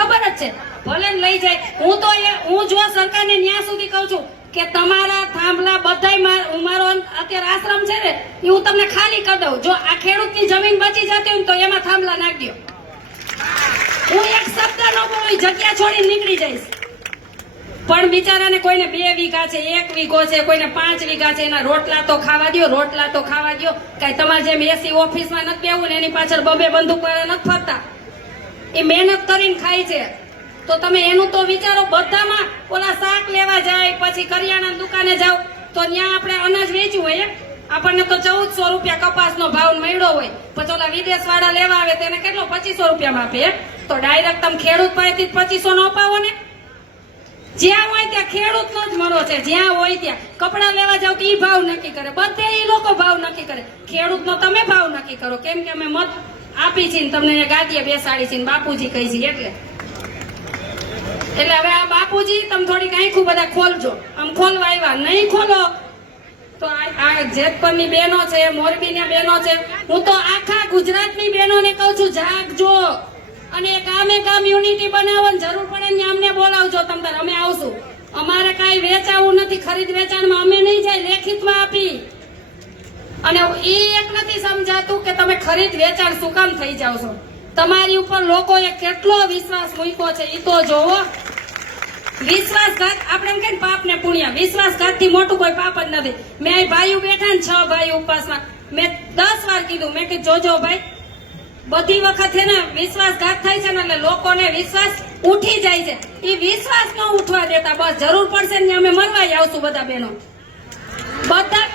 ખબર જ છે, ભલે ને લઈ જાય. હું જો સરકારને ન્યા સુધી કહું છું કે તમારા થાંભલા બધાય મારો અત્યારે આશ્રમ છે ને એ હું તમને ખાલી કરી દઉં. જો આ ખેડૂતની જમીન બચી જતી હોય તો એમાં થાંભલા નાખી દો. હું એક શબ્દ ન બોલું, જગ્યા છોડીને નીકળી જઈશ. પણ બિચારાને કોઈને 2 વીઘા છે, 1 વીઘો છે, કોઈને 5 વીઘા છે, એના રોટલા તો ખાવા દો, રોટલા તો ખાવા દો. કઈ તમારે જેમ એસી ઓફિસમાં નથી બેવું ને એની પાછળ 2 બંદૂક વાળા નથી ફરતા. એ મહેનત કરીને ખાય છે. તો તમે એનું તો વિચારો. બધામાં ઓલા શાક લેવા જાય, પછી કરિયાણા દુકાને જાવ તો ત્યાં આપણે અનાજ વેચ્યું હોય, આપણને તો 1400 રૂપિયા કપાસનો ભાવ મળ્યો હોય, પછી ઓલા વિદેશ વાળા લેવા આવે તેને કેટલો 2500 રૂપિયામાં આપે. તો ડાયરેક્ટ તમે ખેડૂત પાસેથી 2500 નો અપાવો ને. જ્યાં હોય ત્યાં ખેડૂતનો જ મરો છે. જ્યાં હોય ત્યાં કપડા લેવા જાવ તો ઈ ભાવ નક્કી કરે, બધે ઈ લોકો ભાવ નક્કી કરે. ખેડૂતનો તમે ભાવ નક્કી કરો. કેમ કે અમે મત આપી છે ને તમને ગાદીએ બેસાડી છે ને બાપુજી કહી છે એટલે હવે આ બાપુજી તમે થોડીક આંખું બધા ખોલજો. આમ ખોલવા આવ્યા નહીં ખોલો તો આ જેતપરની બહેનો છે, મોરબીની બહેનો છે, હું તો આખા ગુજરાતની બહેનોને કહું છું જાગજો અને ગામે ગામ યુનિટી બનાવવાની જરૂર પડે ને અમને બોલાવજો. તમતાર અમે આવશું. અમારે કાંઈ વેચાવું નથી, ખરીદ વેચાણમાં અમે નહીં જાય, લેખિતમાં આપી. અને એ એક નથી સમજાતું કે તમે ખરીદ વેચાણ શું કામ થઈ જાવ છો. તમારી ઉપર લોકોએ કેટલો વિશ્વાસ મૂક્યો છે એ તો જોવો. વિશ્વાસઘાત આપણે એમ કહીએ પાપ ને પુણ્ય, વિશ્વાસઘાત થી મોટું કોઈ પાપ જ નથી. મેં અહીં ભાઈઓ બેઠા ને 6 ભાઈ ઉપવાસમાં, મેં 10 વાર કીધું, મેં કીધું જોજો ભાઈ બધી વખત છે ને વિશ્વાસઘાત થાય છે ને એટલે લોકોને વિશ્વાસ ઉઠી જાય છે. એ વિશ્વાસ ન ઉઠવા દેતા. બસ જરૂર પડશે ને અમે મરવા આવશું બધા બહેનો બધા.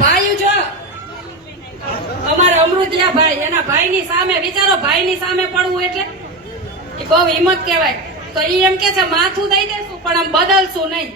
ભાઈ જો અમારે અમૃતિયા ભાઈ, એના ભાઈની સામે વિચારો, ભાઈની સામે પડવું એટલે એ બહુ હિંમત કહેવાય. તો એ એમ કે છે માથું દઈ દેશું પણ આમ બદલશું નહીં.